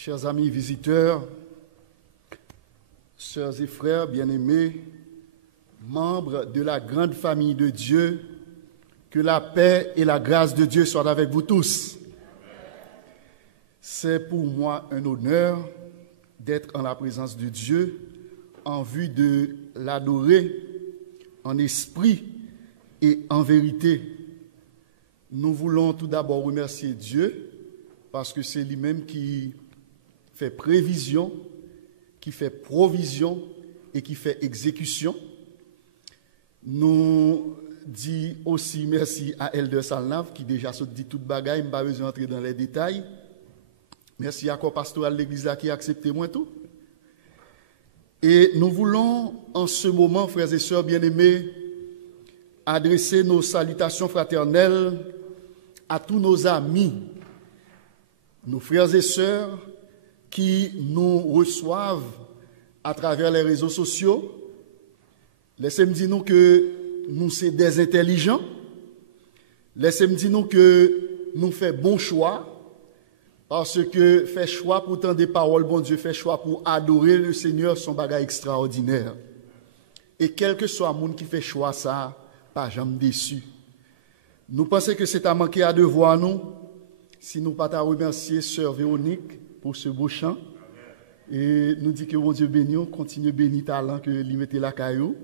Chers amis visiteurs, sœurs et frères bien-aimés, membres de la grande famille de Dieu, que la paix et la grâce de Dieu soient avec vous tous. C'est pour moi un honneur d'être en la présence de Dieu en vue de l'adorer en esprit et en vérité. Nous voulons tout d'abord remercier Dieu parce que c'est lui-même qui fait prévision, qui fait provision et qui fait exécution. Nous disons aussi merci à Elder Salnav qui déjà se dit toute bagaille, je n'ai pas besoin d'entrer dans les détails. Merci à corps pastoral de l'église qui a accepté moi tout. Et nous voulons en ce moment, frères et sœurs bien-aimés, adresser nos salutations fraternelles à tous nos amis, nos frères et sœurs qui nous reçoivent à travers les réseaux sociaux. Laissez-moi dire nous que nous sommes des intelligents. Laissez-moi dire nous que nous faisons bon choix. Parce que fait choix pour entendre des paroles, bon Dieu, fait choix pour adorer le Seigneur, son bagage extraordinaire. Et quel que soit le monde qui fait choix, ça, pas jamais déçu. Nous pensons que c'est à manquer à devoir nous, si nous pas à remercier Sœur Véronique pour ce beau chant. Et nous dit que bon Dieu béni, continue béni talent que lui mettez la caillou.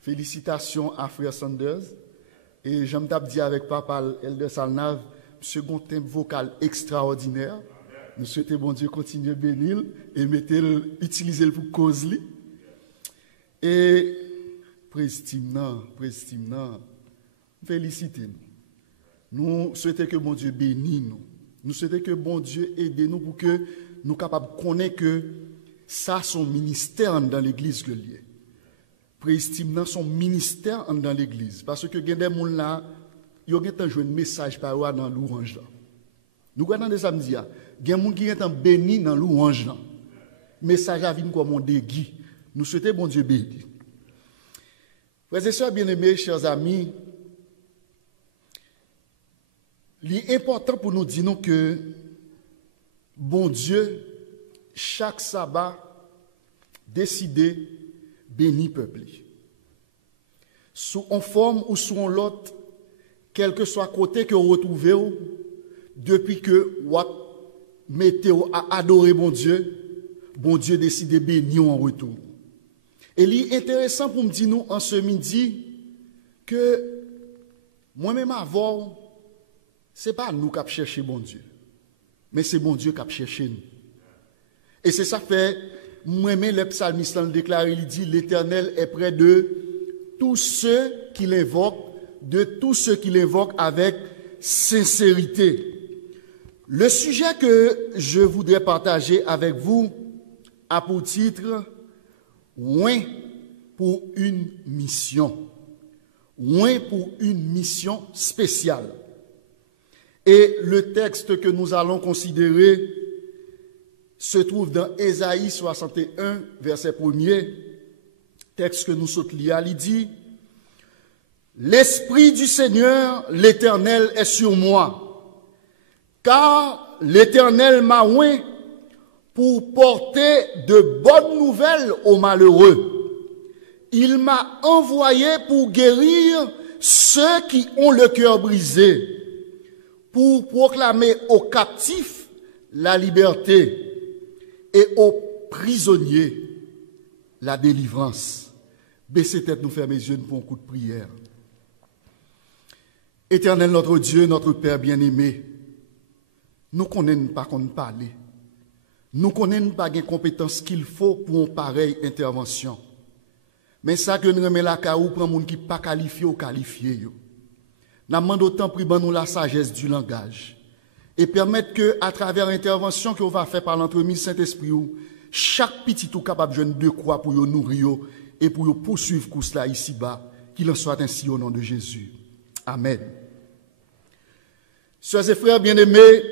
Félicitations à Frère Sanders. Et j'aime dire avec papa Elder Salnav, second thème vocal extraordinaire. Nous souhaitons bon Dieu continuer à bénir et utiliser pour cause. Et préstime, félicitez-nous. Nous souhaitons que bon Dieu bénisse nous. Nous souhaitons que bon Dieu aide nous pour que nous soyons capables de connaître que ça, son ministère dans l'église que lié. Préstime son ministère dans l'église. Parce que il y a des gens là, il y a un message par là dans l'orange. Nous regardons des samedis, il y a des gens qui sont bénis dans l'orange. Message à venir comme on déguise. Nous souhaitons bon Dieu béni. Frères et sœurs bien-aimés, chers amis, l'important pour nous dire que bon Dieu, chaque sabbat, décidé bénir peuple. Sous en forme ou sous en l'autre, quel que soit côté que vous retrouvez, depuis que vous mettez à adorer bon Dieu décide de bénir en retour. Et c'est intéressant pour me dire nous en ce midi que moi-même avant, ce n'est pas nous qui avons cherché bon Dieu, mais c'est bon Dieu qui a cherché nous. Et c'est ça fait, moi-même le psalmiste le déclare, il dit, l'Éternel est près de tous ceux qui l'invoquent, avec sincérité. Le sujet que je voudrais partager avec vous a pour titre « Loin pour une mission ». Loin pour une mission spéciale. Et le texte que nous allons considérer se trouve dans Ésaïe 61, verset 1er, texte que nous sautons lire, il dit « L'Esprit du Seigneur, l'Éternel, est sur moi, car l'Éternel m'a oint pour porter de bonnes nouvelles aux malheureux. Il m'a envoyé pour guérir ceux qui ont le cœur brisé, pour proclamer aux captifs la liberté et aux prisonniers la délivrance. » Baissez tête, nous fermons les yeux pour un coup de prière. Éternel notre Dieu, notre Père bien-aimé, nous ne connaissons pas qu'on parle. Nous ne connaissons pas les compétences qu'il faut pour une pareille intervention. Mais ça que nous remettons la caou pour un monde qui n'est pas qualifié ou qualifié. Nous demandons autant pour nous la sagesse du langage. Et permettre que, à travers l'intervention qu'on va faire par l'entremise Saint-Esprit, chaque petit tout capable de jeune de croix pour nous nourrir et pour nous poursuivre pour cela ici-bas, qu'il en soit ainsi au nom de Jésus. Amen. Sœurs et frères bien-aimés,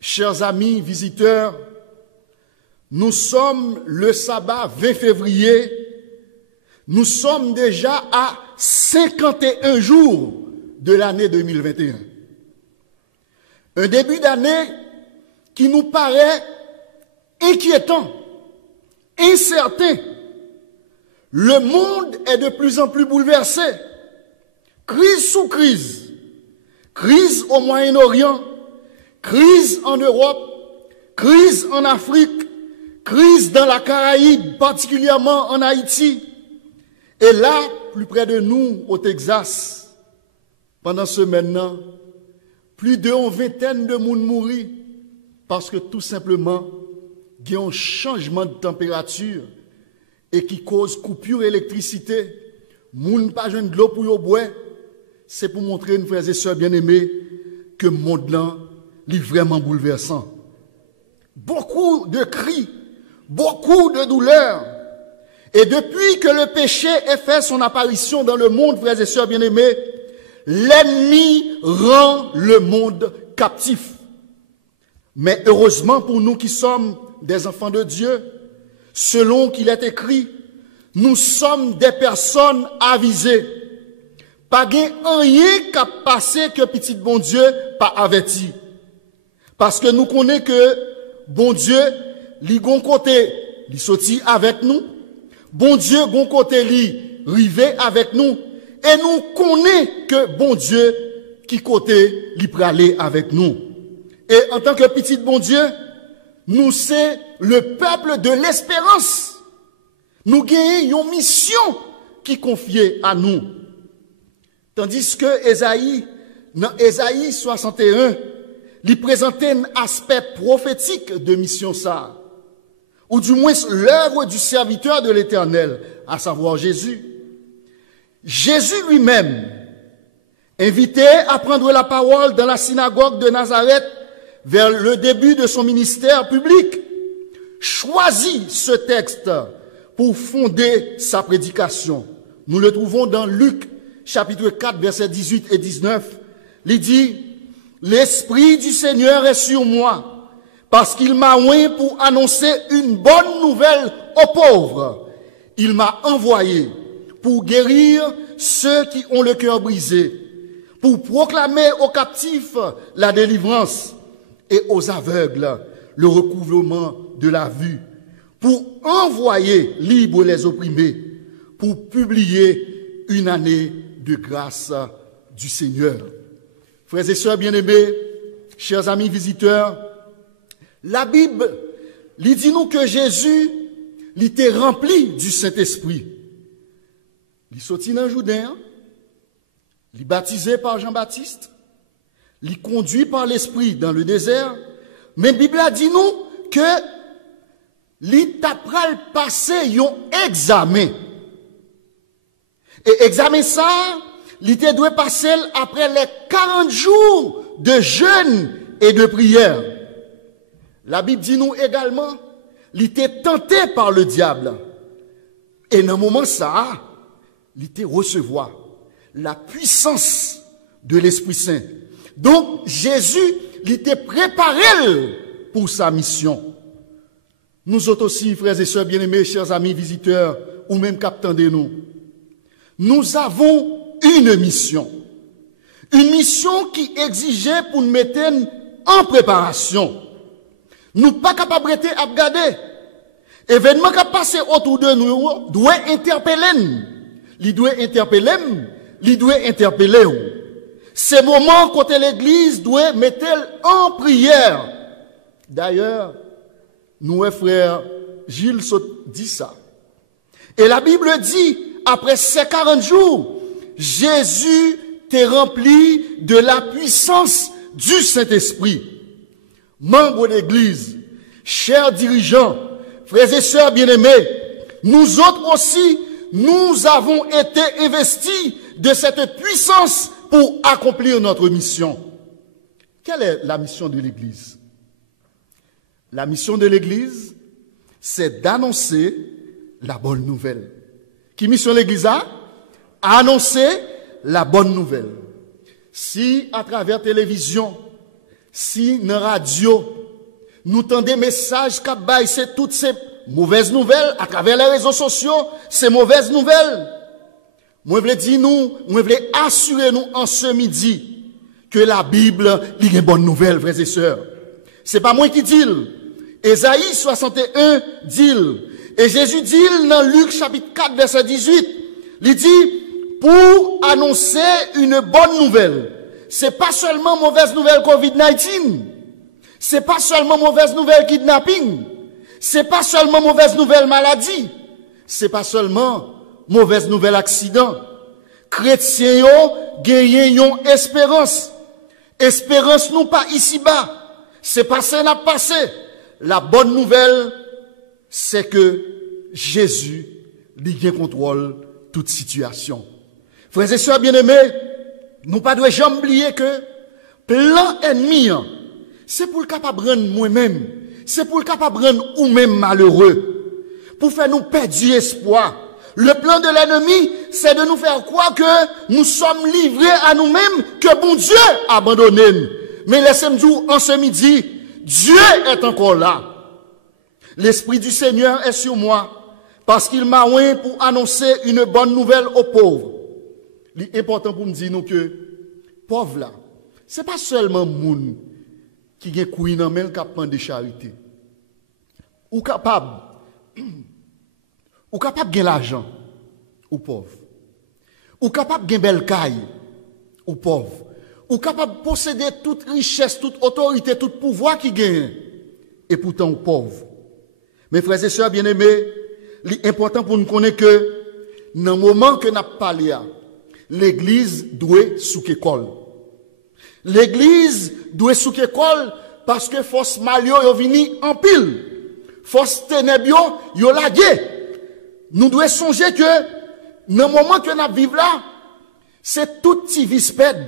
chers amis, visiteurs, nous sommes le sabbat 20 février, nous sommes déjà à 51 jours de l'année 2021. Un début d'année qui nous paraît inquiétant, incertain. Le monde est de plus en plus bouleversé. Crise sous crise. Crise au Moyen-Orient, crise en Europe, crise en Afrique, crise dans la Caraïbe, particulièrement en Haïti. Et là, plus près de nous, au Texas, pendant ce maintenant, plus d'une vingtaine de monde mourir parce que tout simplement, il y a un changement de température et qui cause coupure d'électricité. Moun pas jeune de l'eau pour boire. C'est pour montrer, une frères et sœurs bien-aimés, que le monde là est vraiment bouleversant. Beaucoup de cris, beaucoup de douleurs. Et depuis que le péché ait fait son apparition dans le monde, frères et sœurs bien-aimés, l'ennemi rend le monde captif. Mais heureusement pour nous qui sommes des enfants de Dieu, selon qu'il est écrit, nous sommes des personnes avisées. Pas rien qu'à passer que petit bon Dieu pas averti. Parce que nous connaissons que bon Dieu, li gon côté, li sorti avec nous. Bon Dieu, gon côté, li rivé avec nous. Et nous connaissons que bon Dieu, qui côté, li pralé avec nous. Et en tant que petit bon Dieu, nous c'est le peuple de l'espérance. Nous gagnons une mission qui confiée à nous. Tandis que Ésaïe, dans Ésaïe 61, lui présentait un aspect prophétique de mission ça, ou du moins l'œuvre du serviteur de l'Éternel, à savoir Jésus. Jésus lui-même, invité à prendre la parole dans la synagogue de Nazareth vers le début de son ministère public, choisit ce texte pour fonder sa prédication. Nous le trouvons dans Luc chapitre 4, versets 18 et 19, il dit, « L'Esprit du Seigneur est sur moi, parce qu'il m'a oint pour annoncer une bonne nouvelle aux pauvres. Il m'a envoyé pour guérir ceux qui ont le cœur brisé, pour proclamer aux captifs la délivrance et aux aveugles le recouvrement de la vue, pour envoyer libres les opprimés, pour publier une année de grâce du Seigneur. » Frères et sœurs bien-aimés, chers amis visiteurs, la Bible dit nous que Jésus était rempli du Saint-Esprit. Il sortit dans Jourdain, il baptisé par Jean-Baptiste, il conduit par l'Esprit dans le désert, mais la Bible a dit nous que il t'a passé un examen. Et examen ça, il doit passer après les 40 jours de jeûne et de prière. La Bible dit nous également, il était tenté par le diable. Et dans un moment ça, il était recevoir la puissance de l'Esprit Saint. Donc Jésus, il était préparé pour sa mission. Nous autres aussi, frères et sœurs bien-aimés, chers amis visiteurs, ou même captants de nous, nous avons une mission qui exigeait pour nous mettre en préparation. Nous pas capables de regarder. Événement qui a passé autour de nous doit interpeller. Il doit interpeller. Ces moments côté l'église doit mettre en prière. D'ailleurs, nous, frère Gilles dit ça. Et la Bible dit, après ces 40 jours, Jésus t'est rempli de la puissance du Saint-Esprit. Membres d'église, chers dirigeants, frères et sœurs bien-aimés, nous autres aussi, nous avons été investis de cette puissance pour accomplir notre mission. Quelle est la mission de l'église? La mission de l'église, c'est d'annoncer la bonne nouvelle. Qui mission l'église a? Annoncer la bonne nouvelle. Si à travers télévision, si dans radio, nous tendons des messages qui c'est toutes ces mauvaises nouvelles à travers les réseaux sociaux, ces mauvaises nouvelles. Moi, je veux dire nous, moi, je veux assurer nous en ce midi que la Bible est une bonne nouvelle, frères et sœurs. C'est pas moi qui dis. Ésaïe 61 dit. Et Jésus dit dans Luc chapitre 4 verset 18, il dit, pour annoncer une bonne nouvelle. C'est pas seulement mauvaise nouvelle COVID-19. C'est pas seulement mauvaise nouvelle kidnapping. C'est pas seulement mauvaise nouvelle maladie. C'est pas seulement mauvaise nouvelle accident. Chrétiens yo gagnent yon espérance. Espérance nous pas ici-bas. C'est passé n'a passé. La bonne nouvelle, c'est que Jésus lui contrôle toute situation. Frères et sœurs bien-aimés, nous pas devons jamais oublier que plan ennemi, c'est pour le capable rendre moi-même, c'est pour le capable rendre ou même malheureux, pour faire nous perdre espoir. Le plan de l'ennemi, c'est de nous faire croire que nous sommes livrés à nous-mêmes, que bon Dieu a abandonné. Mais laissez-moi dire en ce midi, Dieu est encore là. L'Esprit du Seigneur est sur moi, parce qu'il m'a oint pour annoncer une bonne nouvelle aux pauvres. L'important pour me dire nous que, pauvre là, c'est pas seulement moun qui gen kouy nan men capable de charité. Ou capable gen l'argent, ou pauvre. Ou capable gen bel caille, ou pauvre. Ou capable de posséder toute richesse, toute autorité, tout pouvoir qui gagne, et pourtant ou pauvre. Mes frères et sœurs bien-aimés, l'important pour nous connaître que, dans le moment que nous avons parlé, l'Église doit sous école. L'Église doit sous école parce que force malio yo vini en pile. Force ténèbres yo lagué. Nous devons songer que dans le moment que nous vivons là, c'est tout petit vispède.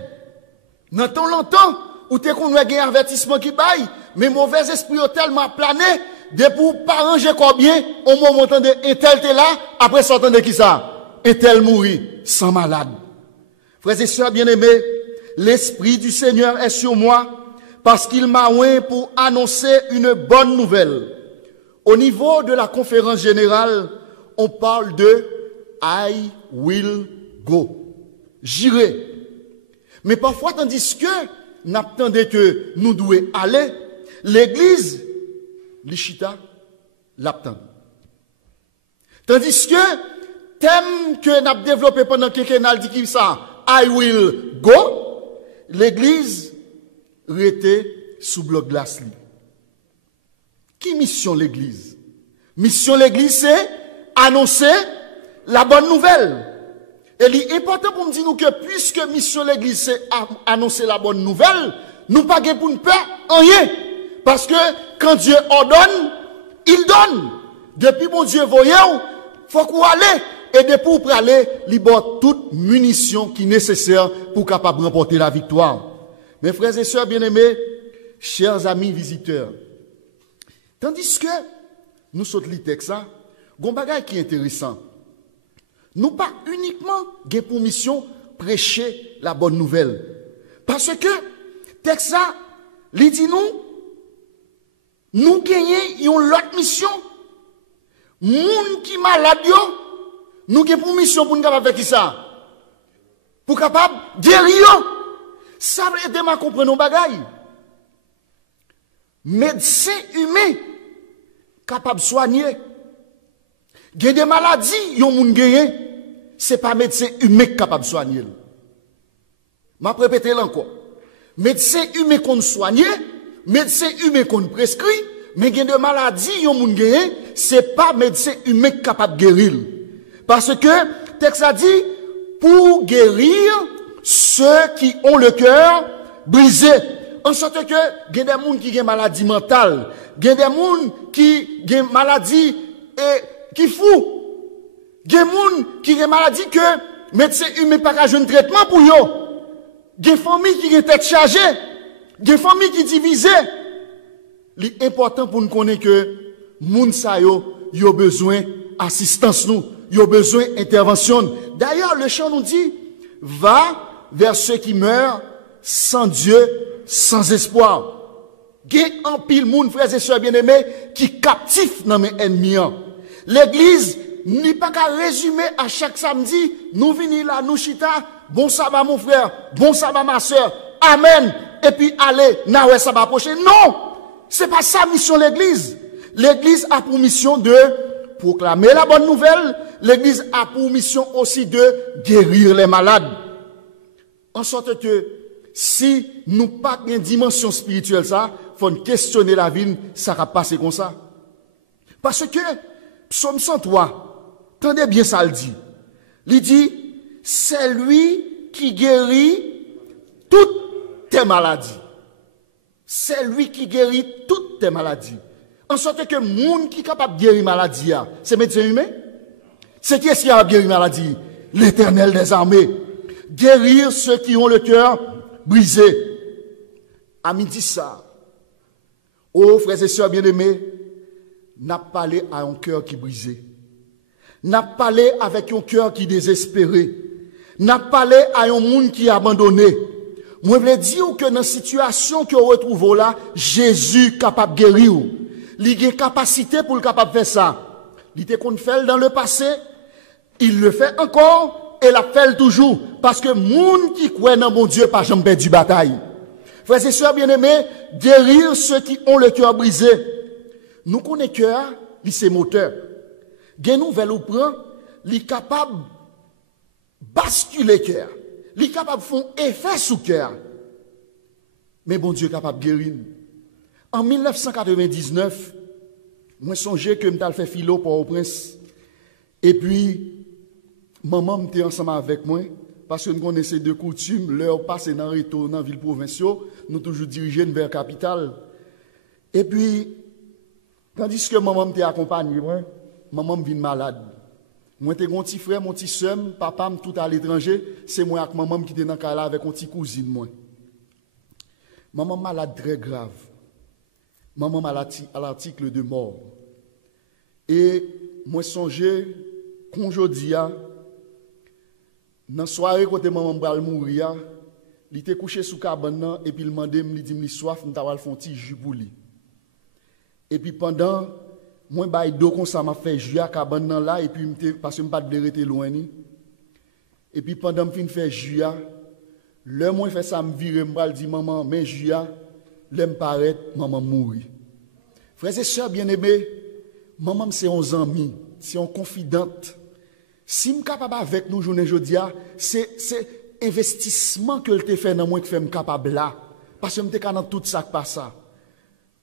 Dans tant longtemps où tu qu'on a un avertissement qui baille, mais mauvais esprit ont tellement plané, de pour pas ranger combien, au moment de un tel t'es là, après sortant de qui ça? Un tel mourir, sans malade. Frères et sœurs bien-aimés, l'Esprit du Seigneur est sur moi parce qu'il m'a oint pour annoncer une bonne nouvelle. Au niveau de la conférence générale, on parle de I will go. J'irai. Mais parfois, tandis que nous attendons que nous devons aller, l'Église, l'Ichita, l'attend. Tandis que thème que nous avons développé pendant quelques années, dit qui ça? I will go. L'Église était sous bloc glace. Qui mission l'Église? Mission l'Église, c'est annoncer la bonne nouvelle. Et l'important pour me dire que puisque mission l'Église, c'est annoncer la bonne nouvelle, nous pas pour ne pas rien. Parce que quand Dieu ordonne, il donne. Depuis mon Dieu voyant, faut qu'on aller. Et depuis pour aller, il libère toute munition qui est nécessaire pour capable remporter la victoire. Mes frères et sœurs bien-aimés, chers amis visiteurs, tandis que nous sautons le texte, il y a un bagage qui est intéressant. Nous pas uniquement pour mission prêcher la bonne nouvelle. Parce que texte ça, il dit nous gagnons une autre mission. Moun qui malade yo, nous avons pour mission pour nous capable faire ça. Pour capable guérir. Ça veut aider à comprendre nos bagailles. Médecin humain capable de soigner. Il y a des maladies, yon moun gagne, c'est pas médecin humain capable de soigner. Je vais répéter encore. Médecin humain qu'on soigne, médecin humain qu'on prescrit, mais il y a des maladies, yon moun gagne, c'est pas médecin humain capable de guérir. Parce que, texte a dit, pour guérir ceux qui ont le cœur brisé. En sorte que, il y a des gens qui ont maladie mentale, il y a des gens qui ont maladie qui fou. Il y a des gens qui ont maladie que médecin humain pas qu'à un traitement pour eux. Il y a des familles qui ont tête chargée. Il y a des familles qui divisées. L'important pour nous connaître que moun sa yo besoin d'assistance nous, yo besoin d'intervention. D'ailleurs, le chant nous dit, va vers ceux qui meurent sans Dieu, sans espoir. Il y a un pile moun, frères et sœurs bien-aimés, qui captif dans mes ennemis. L'église n'est pas qu'à résumer à chaque samedi, nous venons là, nous chita, bon sabbat mon frère, bon sabbat ma sœur, amen, et puis allez, na ouais sabbat prochain. Non! C'est pas ça mission l'église. L'église a pour mission de proclamer la bonne nouvelle. L'église a pour mission aussi de guérir les malades. En sorte que si nous pas une dimension spirituelle ça, faut questionner la vie, ça va passer comme ça. Parce que Psaume 103, tendez bien ça le dit. Il dit, c'est lui qui guérit toutes tes maladies. C'est lui qui guérit toutes tes maladies. En sorte que le monde qui est capable de guérir maladie, c'est médecin humain. C'est qui est-ce qui a guéri maladie? L'Éternel des armées. Guérir ceux qui ont le cœur brisé. À midi ça. Oh, frères et sœurs bien-aimés, n'a parlé à un cœur qui brisé. N'a parlé avec un cœur qui désespéré. N'a parlé à un monde qui est abandonné. Moi, je veux dire que dans la situation que vous retrouvez là, Jésus est capable de guérir. Il a une capacité pour le capable de faire ça. Il était qu'on fait dans le passé, il le fait encore et la fait toujours. Parce que monde qui croit dans mon Dieu, pas jamais perdu bataille. Frères et sœurs bien-aimés, guérir ceux qui ont le cœur brisé. Nous connaissons le cœur, c'est moteur. Gen nouvelle ou prend, il est capable de basculer le cœur. Il est capable de faire effet sur le cœur. Mais bon Dieu est capable de guérir. En 1999, moi songeais que je fait philo pour au prince. Et puis, maman était ensemble avec moi, parce que nous connaissons de coutumes, l'heure passée dans le dans la ville provinciale, nous toujours dirigés vers la capitale. Et puis, tandis que maman m'était accompagnée, maman vient malade. Moi, j'étais mon petit frère, mon petit soeur, papa, tout à l'étranger, c'est moi avec maman qui était dans le cas là avec mon petit cousine. Moi. Maman malade très grave. Maman malade à l'article de mort. Et moi, songeais, quand je dis, dans la soirée, quand maman va mourir, il était couché sous cabane et puis il m'a dit, il dit, soif, il t'a fait un petit jus pour lui. Et puis pendant, moi, je d'eau comme ça, m'a fait jus à cabane là, et puis parce que je ne pas de rester loin. Et puis pendant que je fais jus, le moi fait ça, me vire, me dit, maman, mais jus, le me paraît, maman mourit. Frères et sœurs bien-aimés, maman, c'est un ami, c'est un confidente. Si je suis capable avec nous, journée aujourd'hui, c'est investissement que je fait dans moi qui fait capable là. Parce que je suis dans tout ça qui passe.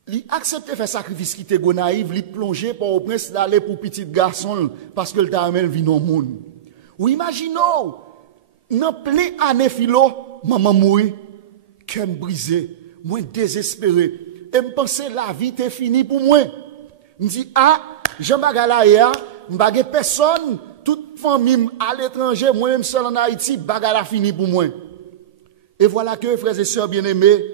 Il accepte de faire sacrifice qui était naïf, il plonge pour au prince d'aller pour petit garçon parce que le t'a vie dans le monde. Ou imaginons, dans plein année philo, maman mourit, cœur brisé, moi désespéré. Et je pensais la vie était finie pour moi. Je me dis, Jean-Bagala, je n'ai personne, toute famille à l'étranger, moi-même seul en Haïti, bagala fini pour moi. Et voilà que, frères et sœurs bien-aimés,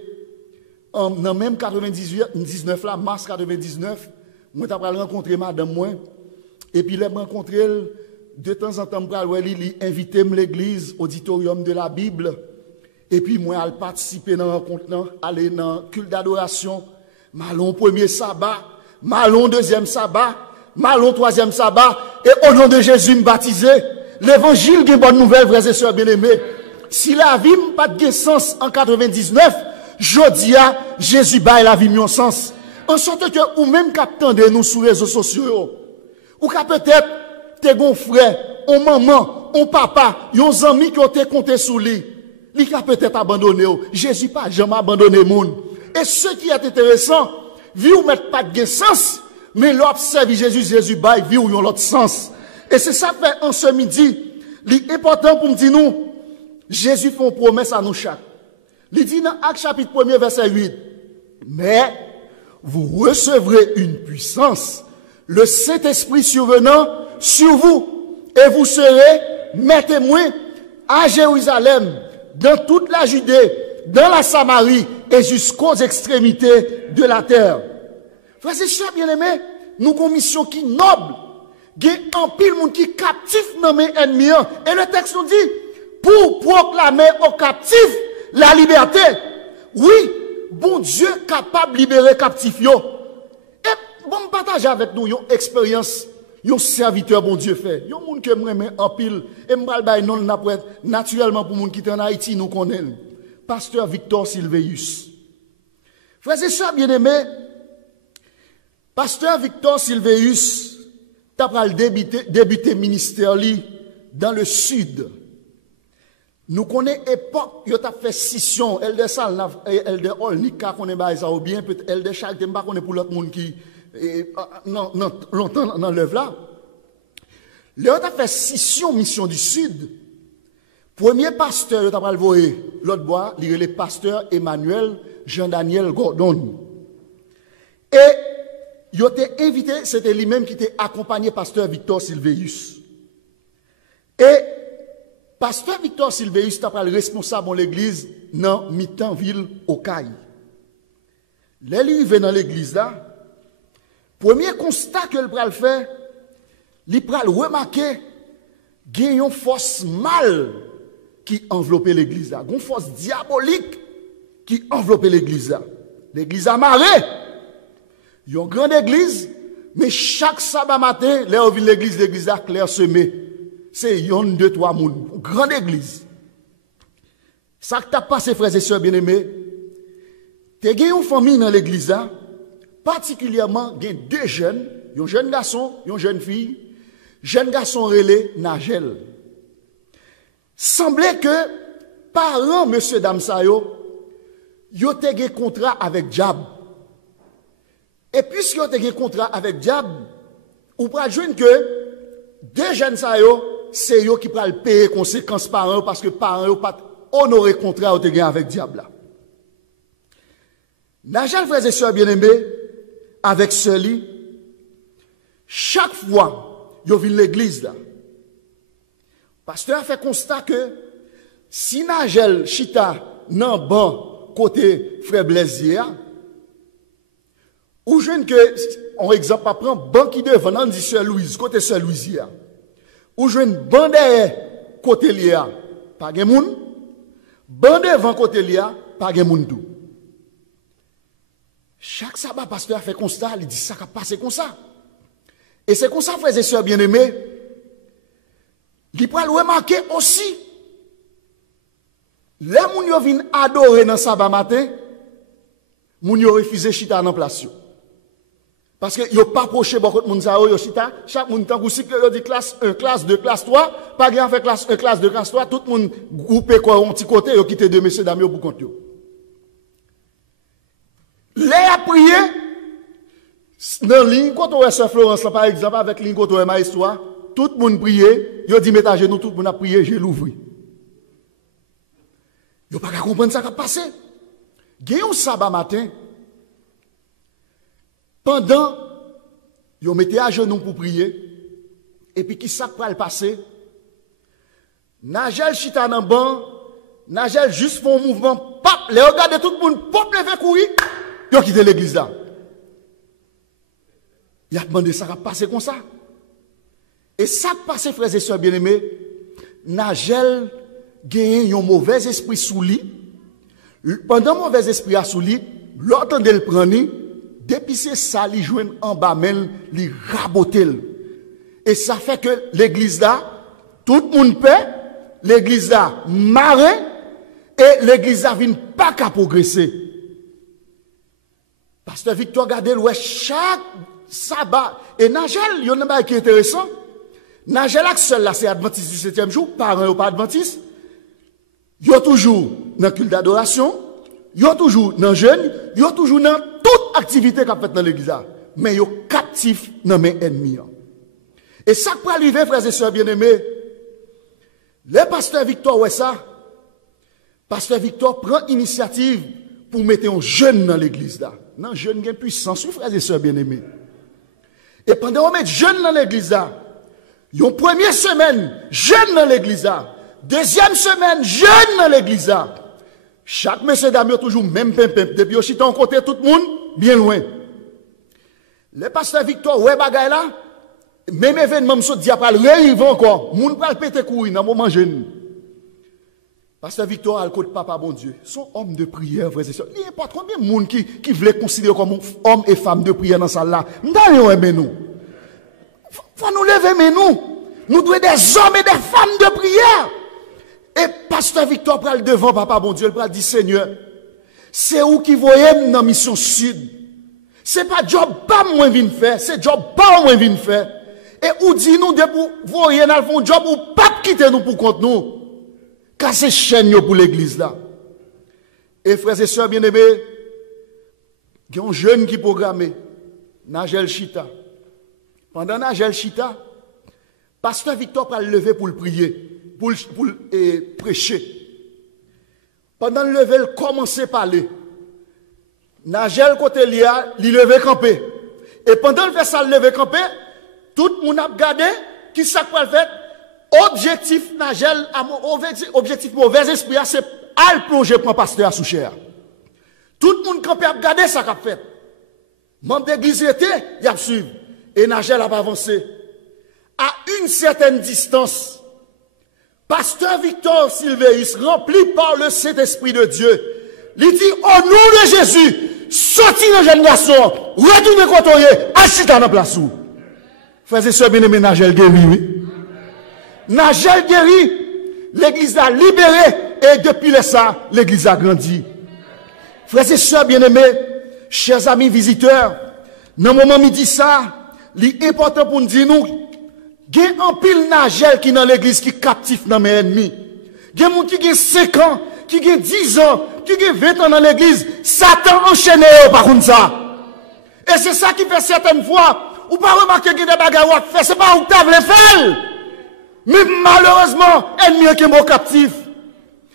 dans même 99 là, mars 99, moi j'ai rencontré madame moi et puis j'ai rencontré de temps en temps il invité l'église auditorium de la Bible et puis moi j'ai participé dans la rencontre aller dans culte d'adoration, malon premier sabbat, malon deuxième sabbat, malon troisième sabbat et au nom de Jésus me baptisé. L'évangile est une bonne nouvelle, frères et sœurs bien-aimés. Si la vie n'a pas de sens en 99, Jodia, Jésus baille la vie en sens. En sorte que, ou même qu'attendez nous sur les réseaux sociaux, ou qu'à peut-être, t'es gon frère, on maman, on papa, yon amis qui ont été comptés sous lui, lui qui a peut-être abandonné. Jésus pas jamais abandonné monde. Et ce qui est intéressant, vie ou mettre pas de sens, mais l'observe Jésus baille vie ou yon l'autre sens. Et c'est ça fait en ce midi, l'important pour me dire nous, Jésus fait une promesse à nous chaque. Il dit dans Actes chapitre 1 verset 8, mais vous recevrez une puissance, le Saint-Esprit survenant sur vous, et vous serez mes témoins à Jérusalem, dans toute la Judée, dans la Samarie et jusqu'aux extrémités de la terre. Frères et sœurs bien-aimés, nous avons une mission qui est noble, il y a un pile monde qui est captif dans mes ennemis. Et le texte nous dit, pour proclamer aux captifs la liberté. Oui, bon Dieu capable de libérer captifs. Et bon, partager avec nous une expérience, un serviteur bon Dieu fait. Un monde qui me en pile, et m'bal non naturellement pour monde qui est en Haïti, nous connaissons. Pasteur Victor Silveus. Frères et sœurs bien-aimés, Pasteur Victor Sylveus t'a pral débuter ministère li dans le sud. Nous connaissons époque, il a fait scission, Elder Salnav et Elder Olnika connaît pas ça ou bien peut Elder Charles pas connaît pour l'autre monde qui non longtemps dans l'œuvre là. Il a fait scission mission du sud. Premier pasteur il a pral voyer l'autre bois, il est le pasteur Emmanuel Jean-Daniel Gordon. Et il a été invité, c'était lui-même qui était accompagné pasteur Victor Sylveus. Et pasteur Victor Sylveus est le responsable de l'église dans Mitanville au Caille. Là, il arrive dans l'église là. Premier constat que le pral fait, il pral remarquer qu'il y a une force mal qui enveloppait l'église là, une force diabolique qui enveloppait l'église là. L'église a marré. Il y a une grande église, mais chaque sabbat matin, là où l'église là clair semé. C'est yon 2-3 moun, grande église. Ça qui t'a passé, frères et sœurs bien-aimés, tu as une famille dans l'église là, particulièrement deux jeunes, un jeune garçon, une jeune fille, jeune garçon relais Nagel. Semblait que parents monsieur dame Sayo, yo te gen contrat avec diable. Et puisque yo te gen contrat avec diable, ou pral joindre que deux jeunes Sayo c'est eux qui prennent payer conséquences par eux parce que par eux pas honorer contrat ou te gain avec diable là. Nagel frères et sœurs bien-aimés avec ceux-là chaque fois yo vinn l'église là. Pasteur a fait constat que si Nagel chita nan ban côté frère Blaisier ou jeune que on exemple prend ban qui devant nan dit sœur Louise côté sœur Louise ou je une bande côté liya, pas de moun, bande devant côté liya, pas de moun tout. Chaque sabbat, pasteur fait constat, il dit ça qui a passé comme ça. Et c'est comme ça, frères et sœurs bien-aimés, il peut remarquer aussi, les moun yo vin adorer dans sabbat matin, moun yo refusé chita dans place. Parce que yo pas approché beaucoup de monde ça yo chita, chaque monde tant cycle yo dit classe 1, classe 2, classe 3, pas grand fait classe 1, classe 2, classe 3, tout le monde groupé quoi un petit côté yo quitté deux messieurs dames pour compte yo. Les a prié dans ligne côté sœur Florence là par exemple avec ligne côté maestro, tout le monde prié, yo dit mettez à genoux, tout le monde a prié, j'ai l'ouvri. Yo pas comprendre ça qui a passé. Gen un sabbat matin pendant, ils mettaient à genoux pour prier, et puis qui ça va le passer? Nagel chita dans ban, Nagel juste font un mouvement, pap, les regardez tout le monde, pop, levé courir, ils ont quitté l'église là. Il a demandé ça va passer comme ça. Et ça qui passe, frères et sœurs bien-aimés, Nagel gagne un mauvais esprit sous lui. Pendant le mauvais esprit a sous lui, l'autre de le prendre, depuis c'est ça, il joue en bas, même, il rabote. Et ça fait que l'église là, tout le monde paie, l'église là, marre, et l'église là, vient pas qu'à progresser. Pasteur Victor Gadel, ouais, chaque sabbat, et Nagel, il y a un truc qui est intéressant. Nagel, seul là, c'est Adventiste du 7e jour, parents ou pas Adventiste. Il y a toujours dans le culte d'adoration, il y a toujours dans le jeûne, il y a toujours dans toute activité qu'a faite dans l'église. Mais il y a captif dans mes ennemis. Et ça peut arriver, frères et sœurs bien-aimés. Le pasteur Victor, ouais ça, pasteur Victor prend initiative pour mettre un jeune dans l'église là. Non, jeune qui est puissant, frères et sœurs bien-aimés. Et pendant qu'on met jeune dans l'église là, il y a une première semaine, jeune dans l'église là. Deuxième semaine, jeune dans l'église là. Chaque monsieur dame a toujours même pimpin. Depuis au chita en côté tout le monde, bien loin. Le pasteur Victor, ouais bagay là, même événement, m'so dit après, réarrive encore. Moun pral pété courir dans moment jeune. Pasteur Victor a le côté papa bon Dieu. Son homme de prière, frères et sœurs. Il n'y a pas combien de monde qui voulait considérer comme homme et femme de prière dans salle là. M'dale aimer nous. Faut nous lever mais nous. Nous devons des hommes et des femmes de prière. Et pasteur Victor pral devant papa bon Dieu, il pral dit Seigneur, c'est où qui voyait dans mission sud. C'est pas job pas moins vinn faire, c'est job pas moins vinn faire. Et ou dit nous de pour voyer dans le job ou pas quitter nous pour compte nous. Car c'est chaîne pour l'église là. Et frères et sœurs bien-aimés, il y a un jeune qui programmé Nagel Chita. Pendant Nagel Chita, pasteur Victor va le lever pour le prier, pour prêcher. Pendant le lever, il commence à parler. Nagel côté lia, il levé campé. Et pendant le fait ça, le levé campé, tout le monde a regardé qui ça peut faire. Objectif Nagel, objectif mauvais esprit, c'est à le plonger pour un pasteur à sous chair. Tout le monde campé a regardé ça qu'a fait. Membre d'église était, il a suivi. Et Nagel a avancé. À une certaine distance, pasteur Victor Silveris, rempli par le Saint-Esprit de Dieu, il dit au nom de Jésus, sortez dans jeune garçon, retournez côtoyer, achetez dans la place où. Frères et sœurs bien-aimés, Nagel guéri, oui. Nagel guéri, l'église a libéré, et depuis ça, l'église a grandi. Frères et sœurs bien-aimés, chers amis visiteurs, dans le moment où il dit ça, l'important pour nous dire, il y a un pile Nagel qui est dans l'église qui est captif dans mes ennemis. Il y a des gens qui ont 5 ans, qui ont 10 ans, qui ont 20 ans dans l'église. Satan enchaîné par contre ça. Et c'est ça qui fait certaines fois, ou pas remarquer qu'il y a des bagages à faire, c'est pas où tu as voulu faire. Mais malheureusement, ennemi qui est captif.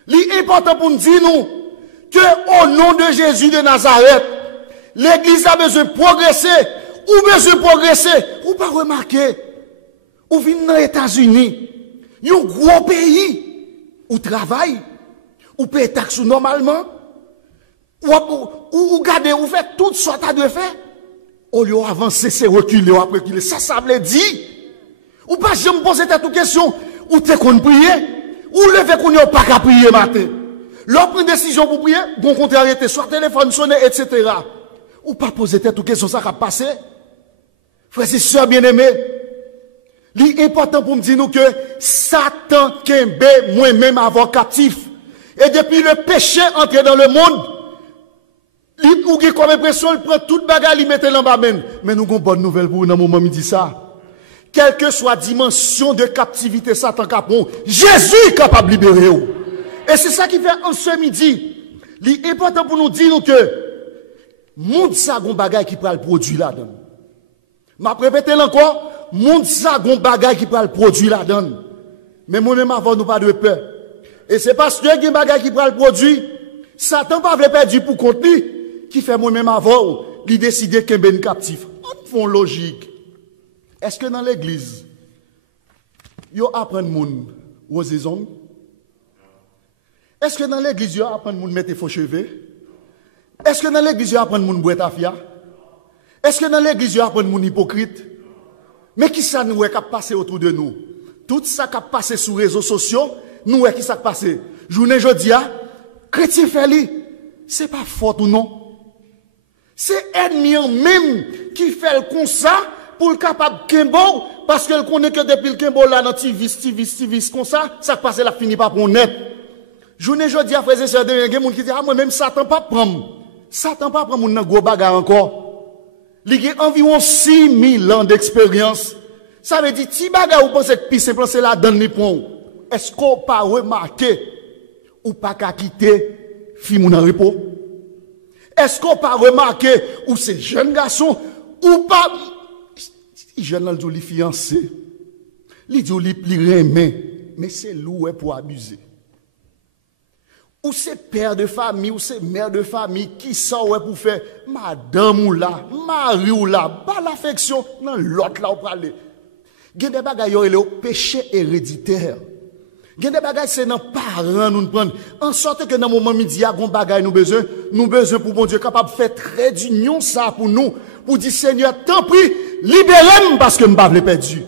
L'important pour nous dire, que au nom de Jésus de Nazareth, l'église a besoin de progresser, ou besoin de progresser, ou pas remarquer. Ou vient dans les États-Unis, un gros pays, où travaille, ou paye taxe normalement, ou garder, ou fait tout ce que de faire. Au lieu d'avancer, c'est reculer, après reculer. Ça veut dire. Ou pas, je me pose cette question, ou t'es qu'on prie, ou lever qu'on n'a pas qu'à prier matin. L'on prend une décision pour prier, bon contraire, soit téléphone sonné, etc. Ou pas poser cette question, ça va passer. Frères et sœurs bien-aimés, l'important pour me dire nous que Satan kembe moi-même avant captif. Et depuis le péché entré dans le monde, il ou comme impression, il prend toute bagarre, il met en bas même. Mais nous avons une bonne nouvelle pour vous dans le moment où il dit ça. Quelle que soit la dimension de captivité Satan capon, Jésus est capable de libérer vous. Et c'est ça qui fait en ce midi. L'important pour nous dire que monde ça gon bagay qui prend le produit là-dedans. M'a répété encore, monde ça gon bagay qui prend le produit là-dedans. Mais moi-même avant nous pas de peur. Et c'est parce que il y a bagay qui prend le produit, Satan pas veut perdre pour compte lui qui fait moi-même avant lui décider qu'il est captif. On font logique. Est-ce que dans l'église yo apprend moun roses ongles? Est-ce que dans l'église yo apprend moun mettre faux cheveux? Est-ce que dans l'église yo apprend moun boire tafia? Est-ce que dans l'église yo apprend moun hypocrite? Mais qui ça nous est passé autour de nous? Tout ça qui a passé sur les réseaux sociaux, nous est qui ça passé? Journée jodia, chrétien fait li, c'est pas faute ou non? C'est ennemi même qui fait le comme ça pour le capable Kimbo, parce qu'elle connaît que depuis le Kimbo là, dans Tivis, comme ça passe la fini par pour net. Journée jeudi à frères et sœurs, il y a des gens qui disent, ah, moi-même, Satan pas prendre. Satan pas prendre mon gros bagarre encore. Il y a environ 6000 ans d'expérience. Ça veut dire, si bagarre ou pensez que plus simple, c'est la donne pour. Est-ce qu'on pas remarqué ou pas qu'à quitter, fi moun en repos? Est-ce qu'on pas remarqué ou c'est jeune garçon ou pas, jeune là, il fiancé. Il dit, il remet, mais c'est loué pour abuser. Ou c'est père de famille, ou c'est mère de famille qui sort pour faire madame ou là, mari ou là, pas l'affection, non, l'autre là, ou parler. Il y a des bagages, il y a péché héréditaire. Il y a des bagages, c'est nos parents nous prendre. En sorte que dans le moment midi, il y a des bagages, nous besoin pour bon Dieu capable de faire très d'union ça pour nous, pour dire Seigneur, tant pis, libérez-moi parce que je ne vais pas perdu.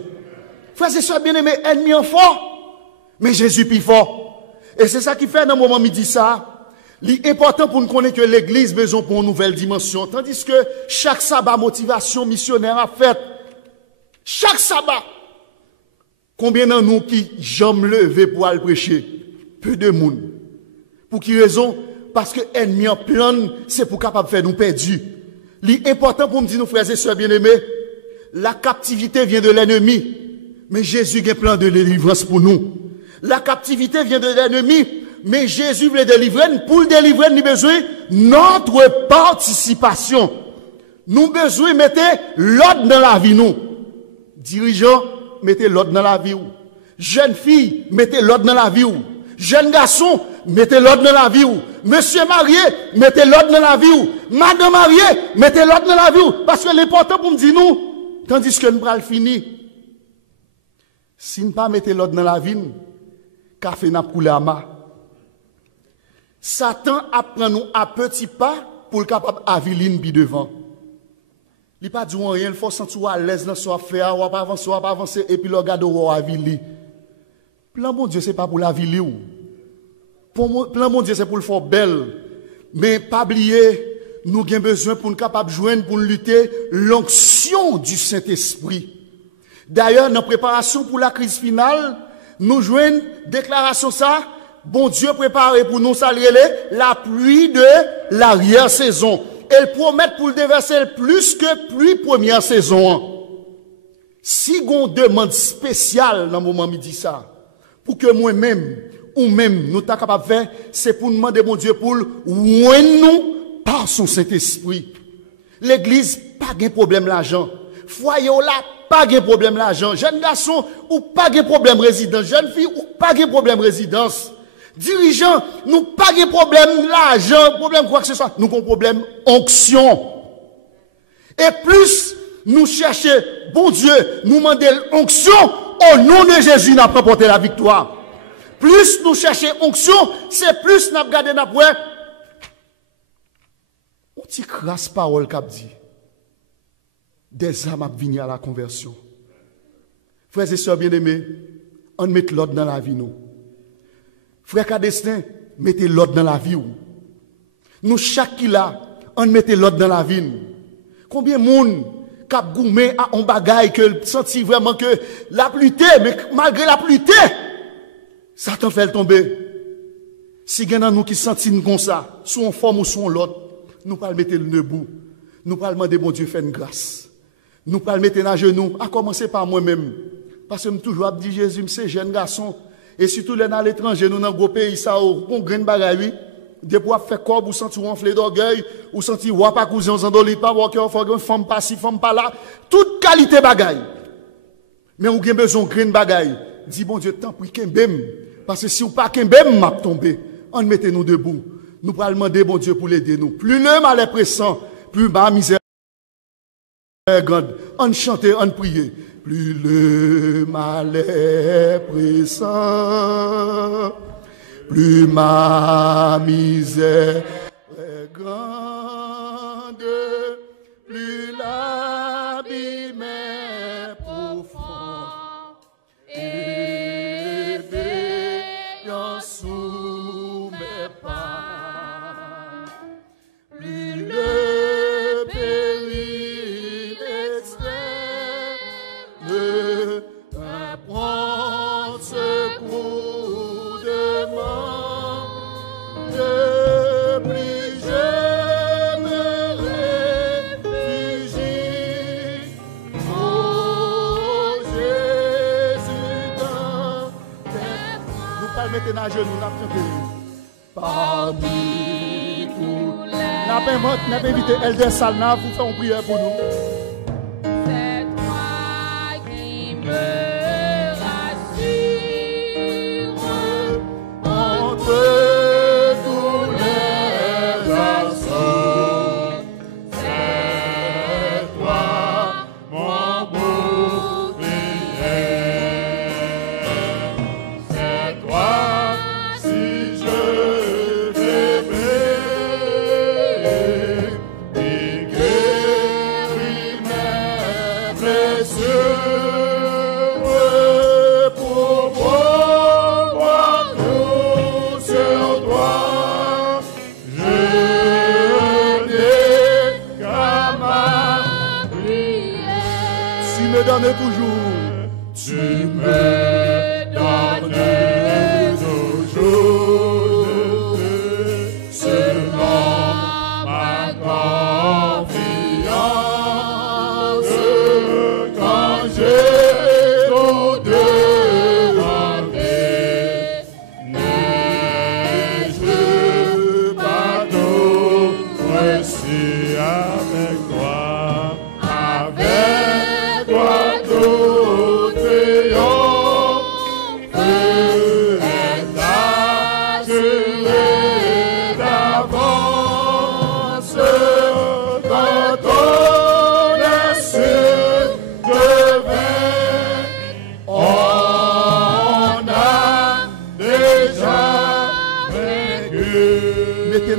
Frères et sœurs bien-aimés, ennemi en fort, mais Jésus plus fort. Et c'est ça qui fait dans le moment midi ça. L'important pour nous connaître que l'église a besoin pour une nouvelle dimension. Tandis que chaque sabbat motivation missionnaire a fait. Chaque sabbat. Combien de nous qui jamais levé pour aller prêcher? Peu de monde. Pour qui raison? Parce que l'ennemi en plan, c'est pour capable de faire nous perdus. L'important pour me dire, nos frères et sœurs bien-aimés, la captivité vient de l'ennemi, mais Jésus a un plan de délivrance pour nous. La captivité vient de l'ennemi, mais Jésus veut délivrer. Pour le délivrer, nous avons besoin de notre participation. Nous avons besoin de mettre l'ordre dans la vie, nous. Dirigeants, mettez l'ordre dans la vie. Jeunes filles, mettez l'ordre dans la vie. Jeunes garçons, mettez l'ordre dans la vie. Monsieur marié, mettez l'ordre dans la vie. Madame mariée, mettez l'ordre dans la vie. Parce que l'important pour me dire nous, tandis que nous allons finir. Si nous ne pas mettez l'ordre dans la vie, café n'a coulé à ma. Satan apprend nous à petits pas pour le capable aviline bi devant. Il pas dit rien, il faut sentir à l'aise dans son affaire, on va pas avancer et puis le regarder ou avili. Plan mon Dieu c'est pas pour la ville ou. Plan mon Dieu c'est pour le faire belle. Mais pas oublier, nous avons besoin pour nous capable joindre pour lutter l'onction du Saint-Esprit. D'ailleurs, dans la préparation pour la crise finale, nous joignons déclaration ça, bon Dieu préparé pour nous saluer la pluie de l'arrière-saison. Elle promet pour le déverser plus que pluie première saison. Si on demande spéciale dans le moment midi ça, pour que moi-même, ou même, nous sommes capables de faire, c'est pour demander mon Dieu pour nous par son Saint-Esprit. L'église, pas de problème l'argent. Foyer là, pas de problème l'argent. Jeunes garçons, ou pas de problème résidence. Jeunes filles, ou pas de problème résidence. Dirigeants, nous pas de problème l'argent, problème quoi que ce soit. Nous avons problème onction. Et plus nous cherchons, bon Dieu, nous demandons onction, au nom de Jésus, nous avons remporté la victoire. Plus nous cherchons onction, c'est plus nous avons gardé notre point. On t'y crasse parole qu'a dit. Des âmes viennent à la conversion. Frères et sœurs bien-aimés, on met l'ordre dans la vie, nous. Frère Cadestin, mettez l'ordre dans la vie. Nous, chaque qui là, on mettez l'ordre dans la vie. Combien de monde cap gourmet à un bagaille que senti vraiment que la pluie, mais malgré la pluie, ça t'en fait tomber. Si il y a nous qui sentent comme ça, soit en forme ou soit en l'autre, nous pas le mettre le debout. Nous pas demander bon Dieu faire une grâce. Nous pas le mettre à genoux, à commencer par moi-même. Parce que je toujours dit Jésus, c'est jeune garçon. Et surtout les à l'étranger, nous dans gros pays, ça, on grain de bagaille, depuis qu'on fait corps, ou sentir enflé d'orgueil, ou sentir ou pas cousin, on s'endolite pas, ou qu'on fait une femme pas ci, femme pas là. Toute qualité bagaille. Mais on a besoin de grain de bagaille. Dis bon Dieu, tant pis qu'un bém. Parce que si on pas qu'un bém, m'a tombé. On mettez nous debout. Nous pourrons demander bon Dieu pour l'aider nous. Plus le mal est pressant, plus ma misère est grande. On chante, on prie. Plus le mal est pressant, plus ma misère est grande, plus l'abîme est profond, et veillant sous mes pas, plus le péril extrême prendre secours de moi, de plus je me réfugie, oh Jésus dans tes bras. Nous pas mettre à genoux, nous parmi tous les. N'a pas invité Elder Salna pour faire une prière pour nous. Seulement ma confiance.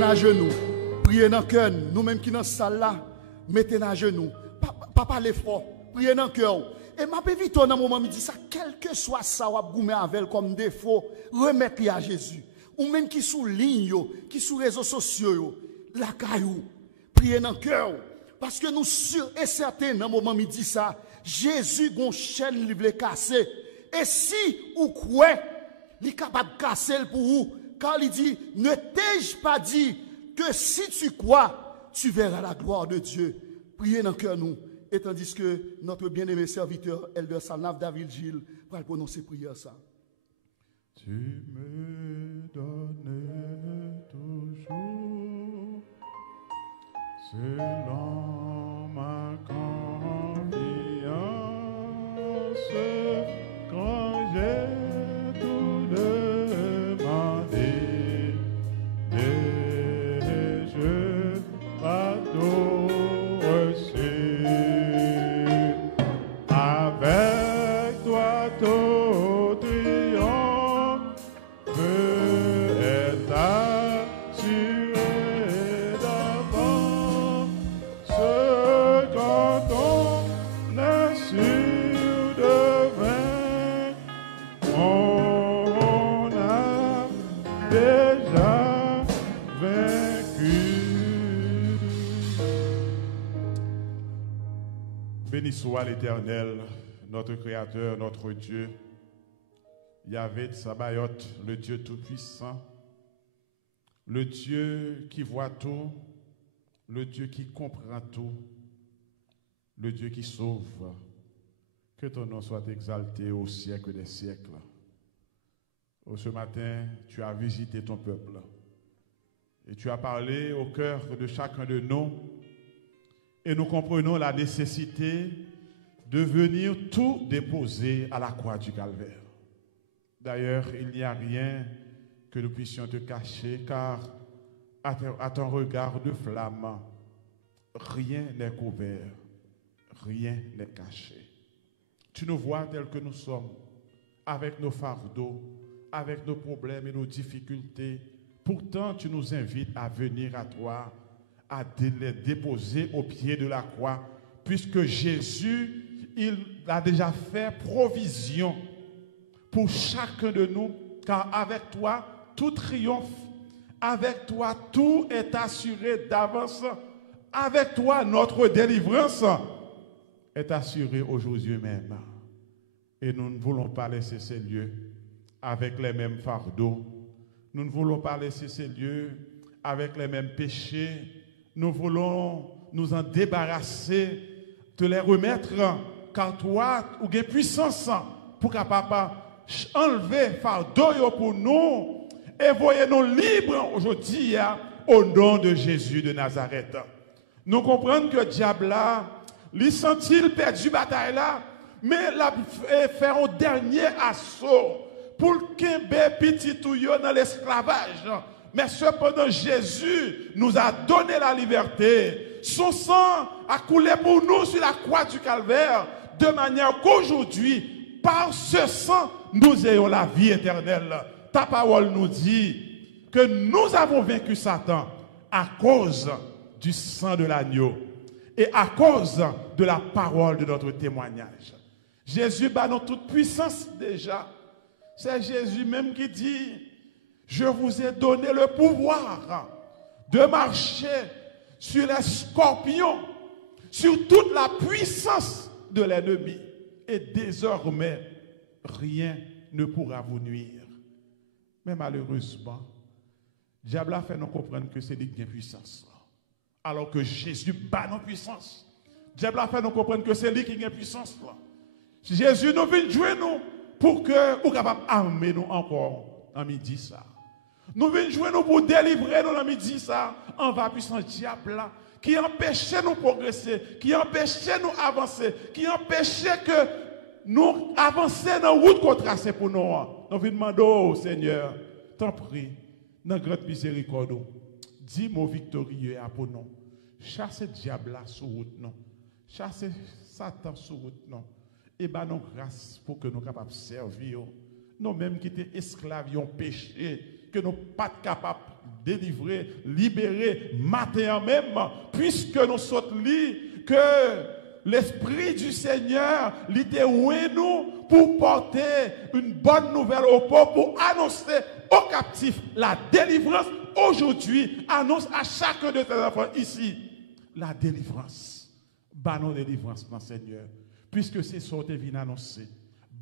à genoux. Priez dans le cœur. Nous-mêmes qui dans cette salle là, mettez à genoux. Pas parler fort. Priez dans le cœur. Et ma pévite dans un moment, me dit ça, quel que soit ça, ou goumé avec comme défaut, remettez à Jésus. Ou même qui sous ligne, qui sous réseaux sociaux, la caillou. Priez dans le cœur. Parce que nous sûrs et certains, dans un moment, me dit ça, Jésus, gon chaîne, il veut casser. Et si ou quoi, il est capable de casser pour vous, car il dit, ne t'ai-je pas dit que si tu crois, tu verras la gloire de Dieu. Priez dans le cœur, nous. Et tandis que notre bien-aimé serviteur, Elder Salnav David Gilles, va prononcer prière ça. Tu me donnes toujours selon ma confiance quand j'ai tout demandé. Et je pas tout reçu. Avec toi tout triomphe est assuré d'avance. Ce quand on est sûr de vaincre, on a déjà vaincu. Béni soit l'Éternel, notre Créateur, notre Dieu, Yahvé Tsabaoth, le Dieu Tout-Puissant, le Dieu qui voit tout, le Dieu qui comprend tout, le Dieu qui sauve. Que ton nom soit exalté au siècle des siècles. Ce matin, tu as visité ton peuple et tu as parlé au cœur de chacun de nous et nous comprenons la nécessité de venir tout déposer à la croix du Calvaire. D'ailleurs, il n'y a rien que nous puissions te cacher, car à ton regard de flamme, rien n'est couvert, rien n'est caché. Tu nous vois tels que nous sommes, avec nos fardeaux, avec nos problèmes et nos difficultés. Pourtant, tu nous invites à venir à toi, à les déposer au pied de la croix, puisque Jésus, il a déjà fait provision pour chacun de nous, car avec toi, tout triomphe, avec toi, tout est assuré d'avance, avec toi, notre délivrance est assurée aujourd'hui même. Et nous ne voulons pas laisser ces lieux avec les mêmes fardeaux, nous ne voulons pas laisser ces lieux avec les mêmes péchés, nous voulons nous en débarrasser, te les remettre, car toi, tu as puissance pour capable enlever fardeau pour nous et voyez-nous libres aujourd'hui au nom de Jésus de Nazareth. Nous comprenons que le diable là, il sent-il perdu bataille là, mais il a fait un dernier assaut pour qu'il petit touillon dans l'esclavage. Mais cependant, Jésus nous a donné la liberté. Son sang a coulé pour nous sur la croix du Calvaire, de manière qu'aujourd'hui, par ce sang, nous ayons la vie éternelle. Ta parole nous dit que nous avons vaincu Satan à cause du sang de l'agneau et à cause de la parole de notre témoignage. Jésus bat dans toute puissance déjà. C'est Jésus même qui dit: je vous ai donné le pouvoir de marcher sur les scorpions, sur toute la puissance de l'ennemi. Et désormais, rien ne pourra vous nuire. Mais malheureusement, le diable a fait nous comprendre que c'est lui qui a puissance. Alors que Jésus bat nos puissances. Le diable a fait nous comprendre que c'est lui qui a puissance. Jésus nous vient jouer nous pour que nous capable d'armer nous encore en midi ça. Nous venons jouer nous pour délivrer nous en midi ça. On va puissant diable là qui empêchait nous progresser, qui empêchait nous avancer, qui empêchait que nous avancer dans la route qu'on trace pour nous. Nous venons demander au Seigneur, t'en prie, dans grande miséricorde, dis-moi victorieux pour nous. Chassez le diable là sur route non. Chassez Satan sur route non. Et ben nous grâce pour que nous capables de servir. Nous mêmes qui étaient esclaves, ont péché, que nous pas capables délivrer, libérer, matin même, puisque nous sommes lits que l'Esprit du Seigneur l'était nous pour porter une bonne nouvelle au peuple, pour annoncer aux captifs la délivrance. Aujourd'hui, annonce à chacun de tes enfants ici la délivrance. Bah nos délivrances, Seigneur. Puisque c'est ça que tu viens annoncer.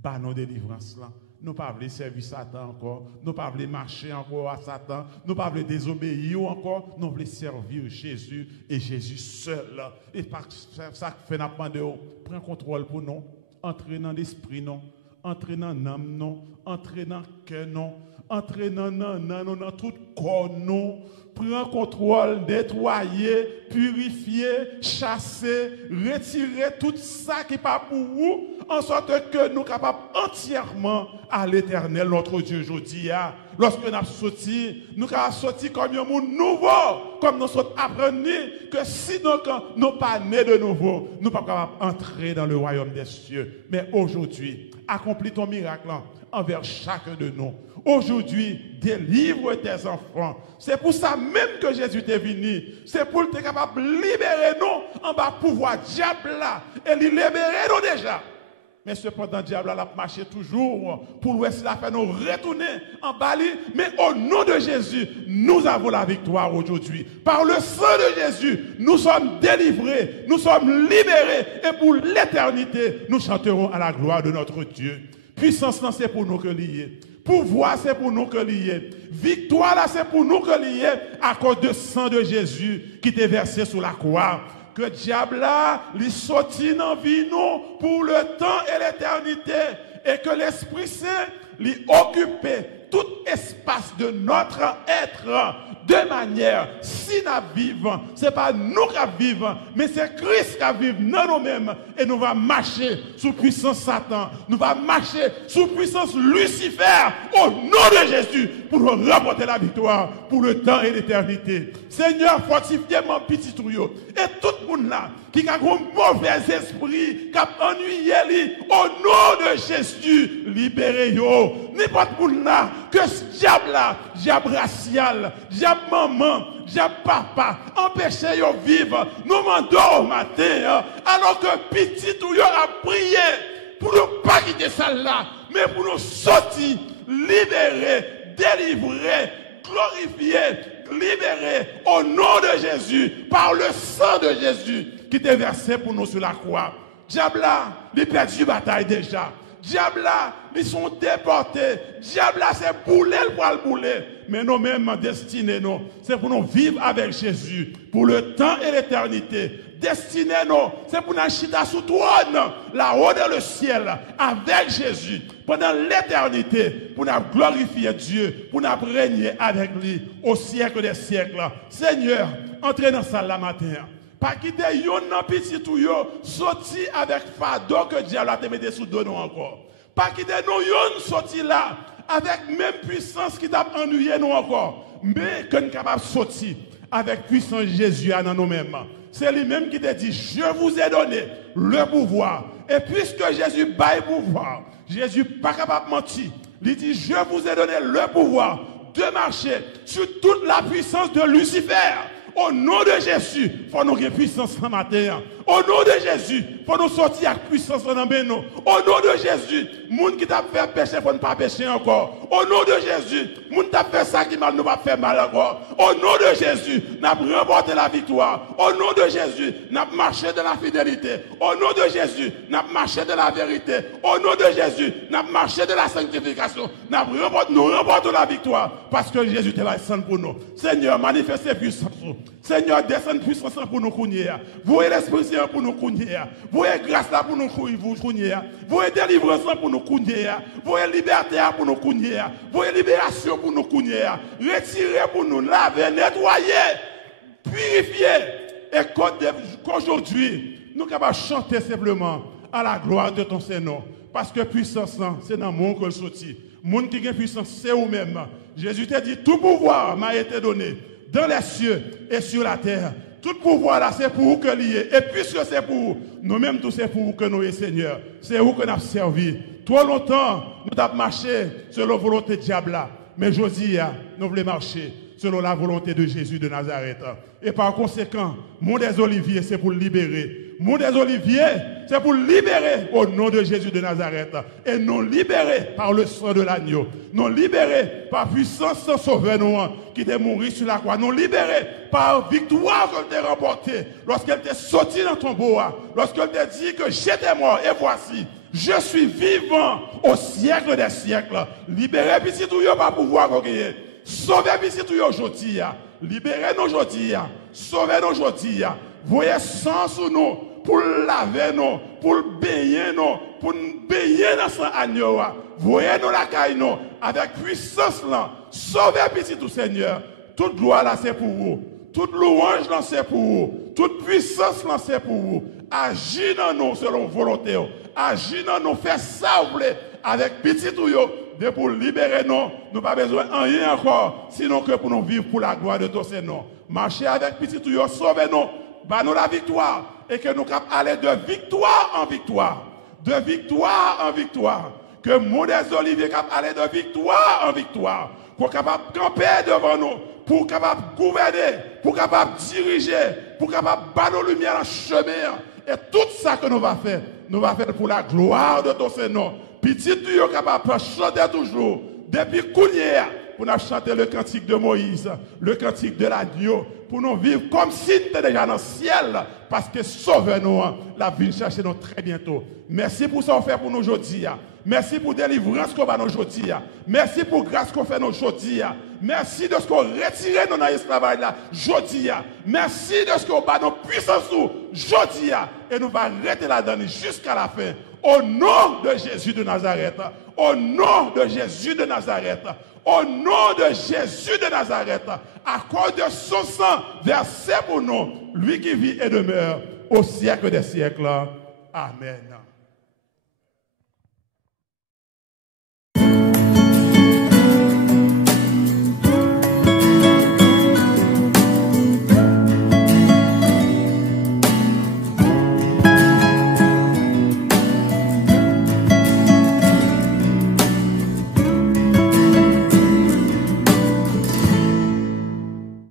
Bah nos délivrances là. Nous ne pouvons pas servir Satan encore. Nous ne pouvons pas marcher encore à Satan. Nous ne pouvons pas désobéir encore. Nous voulons servir Jésus et Jésus seul. Et par ça que fait nous prends contrôle pour nous. Entrez dans l'esprit, non. Entrez dans l'âme, non. Entrez dans le cœur, non. Entrez dans tout corps, non. Prends contrôle, nettoyer, purifier, chasser, retirer tout ça qui n'est pas pour vous, en sorte que nous sommes capables entièrement à l'éternel, notre Dieu, aujourd'hui. Lorsque nous sommes sortis, nous sommes sortis comme un monde nouveau, comme nous sommes apprenus que si nous ne sommes pas nés de nouveau, nous ne sommes pas capables d'entrer dans le royaume des cieux. Mais aujourd'hui, accomplis ton miracle envers chacun de nous. Aujourd'hui, délivre tes enfants. C'est pour ça même que Jésus est venu. C'est pour être capable de libérer nous en bas pouvoir diable là. Et libérer nous déjà. Mais cependant, diable a marché toujours pour laisser la fait nous retourner en Bali. Mais au nom de Jésus, nous avons la victoire aujourd'hui. Par le sang de Jésus, nous sommes délivrés, nous sommes libérés. Et pour l'éternité, nous chanterons à la gloire de notre Dieu. Puissance, c'est pour nous que lié. Pouvoir, c'est pour nous que lié. Victoire, là, c'est pour nous que lié à cause du sang de Jésus qui t'est versé sous la croix. Que diable là, il sortit dans vie nous pour le temps et l'éternité. Et que l'Esprit Saint lui occupe tout espace de notre être de manière, si nous vivons, ce n'est pas nous qui vivons, mais c'est Christ qui vit dans nous-mêmes. Et nous allons marcher sous puissance Satan. Nous allons marcher sous puissance Lucifer au nom de Jésus pour nous remporter la victoire pour le temps et l'éternité. Seigneur, fortifie mon petit trouillot. Et tout le monde là qui a un mauvais esprit, qui a ennuyé, au nom de Jésus, libérez-vous. N'importe où là, que ce diable-là, diable racial, diable maman, diable papa, empêchez de vivre, nous mandons au matin, alors que petit ou a prié pour ne pas quitter ça là, mais pour nous sortir, libérer, délivrer, glorifier, libérer au nom de Jésus, par le sang de Jésus qui t'est versé pour nous sur la croix. Diable là, il perd du bataille déjà. Diable là, ils sont déportés. Diable là, c'est bouler pour le bouler. Mais nous-mêmes, destinés, nous, c'est pour nous vivre avec Jésus pour le temps et l'éternité. Destinés, nous, c'est pour nous chita sous trône, là-haut dans le ciel, avec Jésus, pendant l'éternité, pour nous glorifier Dieu, pour nous régner avec lui au siècle des siècles. Seigneur, entrez dans la salle la matin. Pas quitter yon petit tout yo sorti avec fardeau que Dieu a te mis sous dos nous encore. Pas quitter nous yon sorti là avec même puissance qui t'a ennuyé nous encore. Mais que nous capable sortir avec puissance Jésus dans nous-mêmes. C'est lui-même qui t'a dit je vous ai donné le pouvoir. Et puisque Jésus baille pouvoir, Jésus pas capable de mentir. Il dit je vous ai donné le pouvoir de marcher sur toute la puissance de Lucifer. Au nom de Jésus, il faut nous avoir puissance ce matin. Au nom de Jésus, il faut nous sortir avec puissance dans nous. Au nom de Jésus, les gens qui t'a fait pécher, il faut ne pas pécher encore. Au nom de Jésus, les gens qui t'a fait ça qui mal, ne va pas faire mal encore. Au nom de Jésus, nous avons remporté la victoire. Au nom de Jésus, nous avons marché de la fidélité. Au nom de Jésus, nous avons marché de la vérité. Au nom de Jésus, nous avons marché de la sanctification. Nous remportons la victoire parce que Jésus est là pour nous. Seigneur, manifestez puissance. Seigneur, descend puissance pour nous courir. Voyez l'Esprit Saint pour nous courir. Voyez grâce là pour nous courir. Voyez délivrance pour nous courir. Voyez liberté pour nous courir. Voyez libération pour nous courir. Retirez pour nous laver, nettoyer, purifier. Et qu'aujourd'hui, nous sommes capables de chanter simplement à la gloire de ton Seigneur. Parce que puissance, c'est dans le monde que le sorti. Le monde qui a puissance, c'est vous-même. Jésus t'a dit, tout pouvoir m'a été donné dans les cieux et sur la terre. Tout pouvoir là, c'est pour vous que lié. Et puisque c'est pour vous, nous-mêmes tous c'est pour vous que nous sommes Seigneur. C'est vous que nous avons servi. Trop longtemps, nous avons marché selon la volonté de diable là. Mais aujourd'hui, nous voulons marcher selon la volonté de Jésus de Nazareth. Et par conséquent, Mont des Oliviers, c'est pour libérer. Mont des Oliviers, c'est pour libérer au nom de Jésus de Nazareth. Et non libérer par le sang de l'agneau. Non libérer par puissance sans sauveur nous, qui t'est mouru sur la croix. Non libérer par victoire qu'elle t'a remportée. Lorsqu'elle t'est sortie dans ton bois. Lorsqu'elle t'a dit que j'étais mort et voici. Je suis vivant au siècle des siècles. Libérez petit tout yo pas pouvoir gagner. Sauvez petit tout yo aujourd'hui. Libérez nous aujourd'hui. Sauvez nous aujourd'hui. Voyez sang sur nous pour laver nous, pour baigner nous, pour baigner dans son agneau. Voyez nous la caille nous avec puissance là. Sauvez petit tout Seigneur. Toute gloire là c'est pour vous. Toute louange là c'est pour vous. Toute puissance là c'est pour vous. Agis dans nous selon volonté. Agis dans nous, fais ça vous voulez, avec petit tout yo, de pour libérer nous. Nous pas besoin de rien encore, sinon que pour nous vivre pour la gloire de ton Seigneur. Marchez avec petit tout yo, sauvez-nous, bah-nous la victoire, et que nous capables aller de victoire en victoire, de victoire en victoire, que Mont des Oliviers capable aller de victoire en victoire, pour capable camper devant nous, pour capable gouverner, pour capable diriger, pour capable battre nos lumières en chemin. Et tout ça que nous va faire pour la gloire de ton Seigneur. Petit Dieu capable de chanter toujours, depuis Kounia, pour nous chanter le cantique de Moïse, le cantique de l'agneau, pour nous vivre comme si nous étions déjà dans le ciel, parce que sauve-nous, la vie chercher nous très bientôt. Merci pour ce qu'on fait pour nous aujourd'hui. Merci pour la délivrance qu'on va nous aujourd'hui. Merci pour la grâce qu'on fait nous aujourd'hui. Merci de ce qu'on retire dans l'esclavage là aujourd'hui. Merci de ce qu'on va nous puissance aujourd'hui. Et nous allons arrêter là-dedans jusqu'à la fin. Au nom de Jésus de Nazareth. Au nom de Jésus de Nazareth. Au nom de Jésus de Nazareth. À cause de son sang versé pour nous. Lui qui vit et demeure au siècle des siècles. Amen.